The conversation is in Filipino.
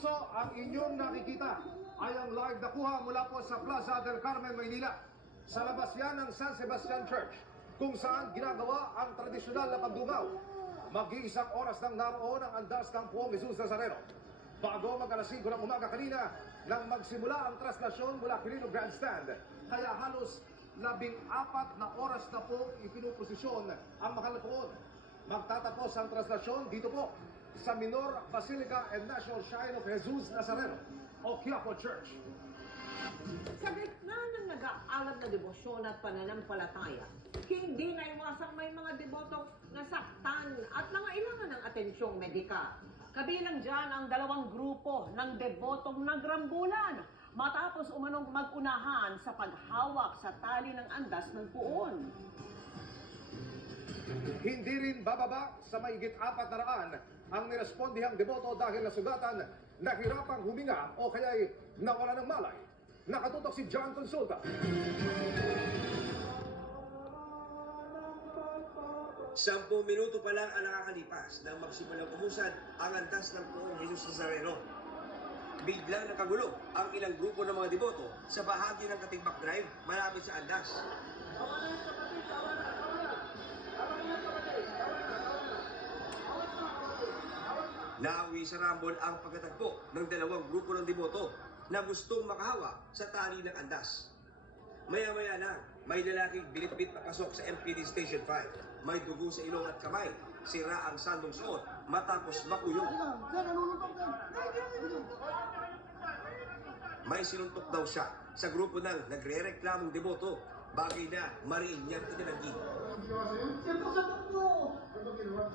puso, ang inyong nakikita ay ang live na kuha mula po sa Plaza del Carmen, Maynila. Sa labas yan ng San Sebastian Church, kung saan ginagawa ang tradisyonal na pagdungaw. Mag-iisang oras nang naroon ang andas ng Poong Jesus Nazareno. Bago mag-alas 5 ng umaga kanina, nang magsimula ang traslasyon mula Quirino Grandstand, kaya halos 14 na oras na po ipinuposisyon ang mahal na poon. Magtatapos ang traslasyon dito po sa Minor Basilica and National Shrine of Jesus Nazareno o Quiapo Church. Sa gitna ng nag-aalab na debosyon at pananampalataya, hindi naiwasang may mga debotong nasaktan at nangailangan ng atensyong medikal. Kabilang dyan ang 2 grupo ng debotong nagrambulan matapos umanong mag-unahan sa paghawak sa tali ng andas ng puon. Hindi rin bababa sa mahigit 400 ang nirespondihang deboto dahil nasugatan, nahirapang huminga o kaya'y nawala ng malay. Nakatutok si John Consulta. 10 minuto pa lang ang nakakalipas nang magsimulang umusad ang andas ng Poong Jesus Nazareno. Biglang nakagulo ang ilang grupo ng mga deboto sa bahagi ng Katigbak Drive malapit sa andas. Nauwi sa rambol ang pagkatagpo ng 2 grupo ng deboto na gustong makahawak sa tali ng andas. Maya-maya lang, may lalaking binitbit papasok sa MPD Station 5. May dugo sa ilong at kamay, sira ang sandong suot matapos makuyong. May sinuntok daw siya sa grupo ng nagre-reklamong deboto, bagay na mariin niyang itinanggi.